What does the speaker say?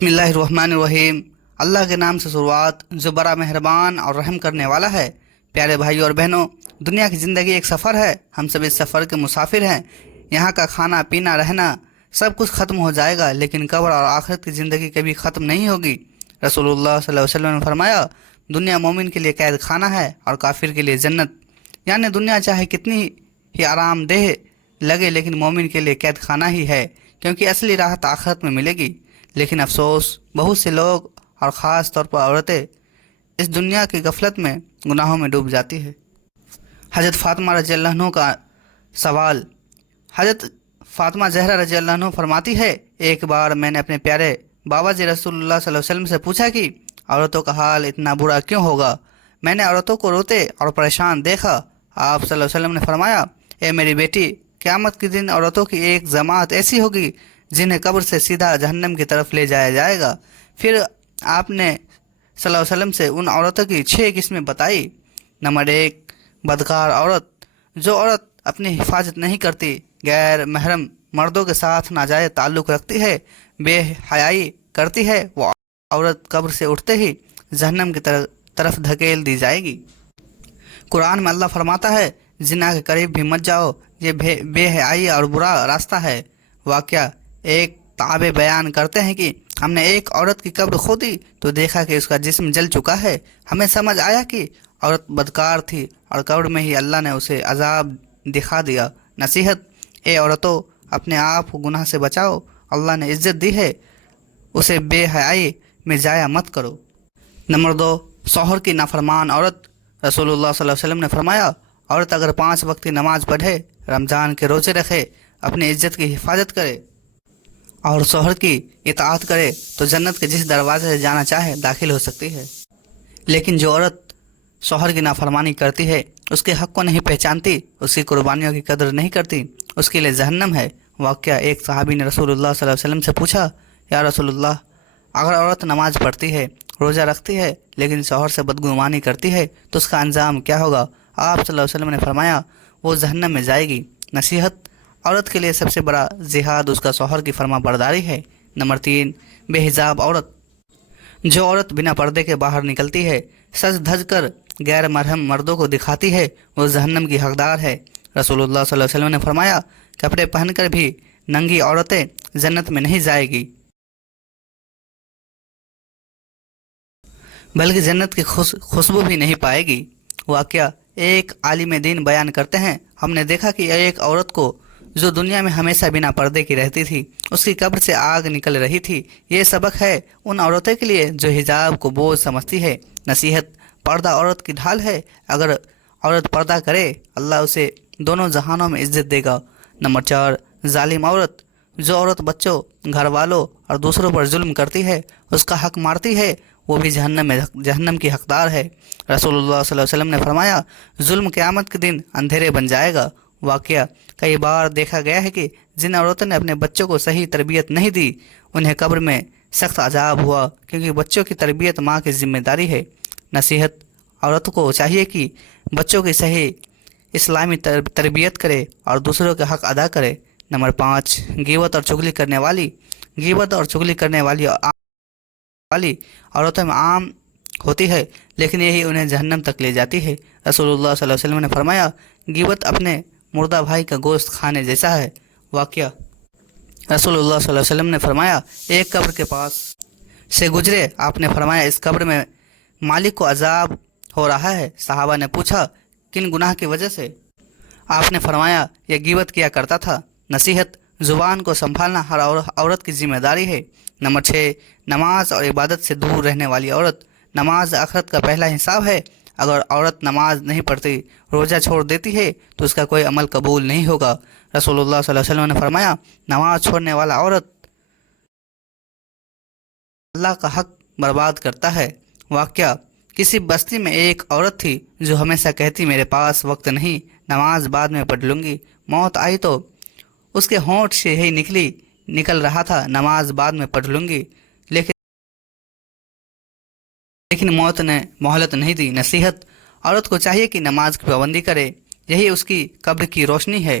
بسم اللہ الرحمن الرحیم۔ اللہ کے نام سے شروعات جو بڑا مہربان اور رحم کرنے والا ہے۔ پیارے بھائیوں اور بہنوں، دنیا کی زندگی ایک سفر ہے، ہم سب اس سفر کے مسافر ہیں۔ یہاں کا کھانا پینا رہنا سب کچھ ختم ہو جائے گا، لیکن قبر اور آخرت کی زندگی کبھی ختم نہیں ہوگی۔ رسول اللہ صلی اللہ علیہ وسلم نے فرمایا، دنیا مومن کے لیے قید خانہ ہے اور کافر کے لیے جنت۔ یعنی دنیا چاہے کتنی ہی آرام دہ لگے، لیکن مومن کے لیے قید خانہ ہی ہے، کیونکہ اصلی راحت آخرت میں ملے گی۔ لیکن افسوس، بہت سے لوگ اور خاص طور پر عورتیں اس دنیا کی غفلت میں گناہوں میں ڈوب جاتی ہے۔ حضرت فاطمہ رضی اللہ عنہ کا سوال۔ حضرت فاطمہ زہرا رضی اللہ عنہ فرماتی ہے، ایک بار میں نے اپنے پیارے بابا جی رسول اللہ صلی اللہ علیہ وسلم سے پوچھا کہ عورتوں کا حال اتنا برا کیوں ہوگا؟ میں نے عورتوں کو روتے اور پریشان دیکھا۔ آپ صلی اللہ علیہ وسلم نے فرمایا، اے میری بیٹی، قیامت کے دن عورتوں کی ایک جماعت ایسی ہوگی جنہیں قبر سے سیدھا جہنم کی طرف لے جایا جائے گا۔ پھر آپ نے صلی اللہ علیہ وسلم سے ان عورتوں کی 6 قسمیں بتائی۔ نمبر 1، بدکار عورت۔ جو عورت اپنی حفاظت نہیں کرتی، غیر محرم مردوں کے ساتھ ناجائز تعلق رکھتی ہے، بے حیائی کرتی ہے، وہ عورت قبر سے اٹھتے ہی جہنم کی طرف دھکیل دی جائے گی۔ قرآن میں اللہ فرماتا ہے، زنا کے قریب بھی مت جاؤ، یہ بے حیائی اور برا راستہ ہے۔ واقعہ ایک تابع بیان کرتے ہیں کہ ہم نے ایک عورت کی قبر کھودی تو دیکھا کہ اس کا جسم جل چکا ہے۔ ہمیں سمجھ آیا کہ عورت بدکار تھی اور قبر میں ہی اللہ نے اسے عذاب دکھا دیا۔ نصیحت، اے عورتوں، اپنے آپ کو گناہ سے بچاؤ، اللہ نے عزت دی ہے، اسے بے حیائی میں ضائع مت کرو۔ نمبر 2، شوہر کی نافرمان عورت۔ رسول اللہ صلی اللہ علیہ وسلم نے فرمایا، عورت اگر 5 وقت کی نماز پڑھے، رمضان کے روزے رکھے، اپنی عزت کی حفاظت کرے اور شوہر کی اطاعت کرے تو جنت کے جس دروازے سے جانا چاہے داخل ہو سکتی ہے۔ لیکن جو عورت شوہر کی نافرمانی کرتی ہے، اس کے حق کو نہیں پہچانتی، اس کی قربانیوں کی قدر نہیں کرتی، اس کے لیے جہنم ہے۔ واقعہ ایک صحابی نے رسول اللہ صلی اللہ علیہ وسلم سے پوچھا، یا رسول اللہ، اگر عورت نماز پڑھتی ہے، روزہ رکھتی ہے، لیکن شوہر سے بدگمانی کرتی ہے تو اس کا انجام کیا ہوگا؟ آپ صلی اللہ علیہ وسلم نے فرمایا، وہ جہنم میں جائے گی۔ نصیحت، عورت کے لیے سب سے بڑا جہاد اس کا شوہر کی فرما برداری ہے۔ نمبر 3، بے حجاب عورت۔ جو عورت بنا پردے کے باہر نکلتی ہے، سج دھج کر غیر محرم مردوں کو دکھاتی ہے، وہ جہنم کی حقدار ہے۔ رسول اللہ صلی اللہ علیہ وسلم نے فرمایا، کپڑے پہن کر بھی ننگی عورتیں جنت میں نہیں جائے گی، بلکہ جنت کی خوشبو بھی نہیں پائے گی۔ واقعہ ایک عالم دین بیان کرتے ہیں، ہم نے دیکھا کہ ایک عورت کو جو دنیا میں ہمیشہ بنا پردے کی رہتی تھی، اس کی قبر سے آگ نکل رہی تھی۔ یہ سبق ہے ان عورتوں کے لیے جو حجاب کو بوجھ سمجھتی ہے۔ نصیحت، پردہ عورت کی ڈھال ہے، اگر عورت پردہ کرے، اللہ اسے دونوں جہانوں میں عزت دے گا۔ نمبر 4، ظالم عورت۔ جو عورت بچوں، گھر والوں اور دوسروں پر ظلم کرتی ہے، اس کا حق مارتی ہے، وہ بھی جہنم کی حقدار ہے۔ رسول اللہ صلی اللہ علیہ وسلم نے فرمایا، ظلم قیامت کے دن اندھیرے بن جائے گا۔ واقعہ کئی بار دیکھا گیا ہے کہ جن عورتوں نے اپنے بچوں کو صحیح تربیت نہیں دی، انہیں قبر میں سخت عذاب ہوا، کیونکہ بچوں کی تربیت ماں کی ذمہ داری ہے۔ نصیحت، عورت کو چاہیے کہ بچوں کی صحیح اسلامی تربیت کرے اور دوسروں کے حق ادا کرے۔ نمبر 5، غیبت اور چغلی کرنے والی۔ غیبت اور چغلی کرنے والی عورتوں میں عام ہوتی ہے، لیکن یہی انہیں جہنم تک لے جاتی ہے۔ رسول اللہ صلی اللہ علیہ وسلم نے فرمایا، غیبت اپنے مردہ بھائی کا گوشت کھانے جیسا ہے۔ واقعہ رسول اللہ صلی اللہ علیہ وسلم نے فرمایا، ایک قبر کے پاس سے گزرے، آپ نے فرمایا، اس قبر میں مالک کو عذاب ہو رہا ہے۔ صحابہ نے پوچھا، کن گناہ کی وجہ سے؟ آپ نے فرمایا، یہ غیبت کیا کرتا تھا۔ نصیحت، زبان کو سنبھالنا ہر عورت کی ذمہ داری ہے۔ نمبر 6، نماز اور عبادت سے دور رہنے والی عورت۔ نماز آخرت کا پہلا حساب ہے۔ اگر عورت نماز نہیں پڑھتی، روزہ چھوڑ دیتی ہے تو اس کا کوئی عمل قبول نہیں ہوگا۔ رسول اللہ صلی اللہ علیہ وسلم نے فرمایا، نماز چھوڑنے والا عورت اللہ کا حق برباد کرتا ہے۔ واقعہ کسی بستی میں ایک عورت تھی جو ہمیشہ کہتی، میرے پاس وقت نہیں، نماز بعد میں پڑھ لوں گی۔ موت آئی تو اس کے ہونٹ سے یہی نکل رہا تھا، نماز بعد میں پڑھ لوں گی، لیکن موت نے مہلت نہیں دی۔ نصیحت، عورت کو چاہیے کہ نماز کی پابندی کرے، یہی اس کی قبر کی روشنی ہے۔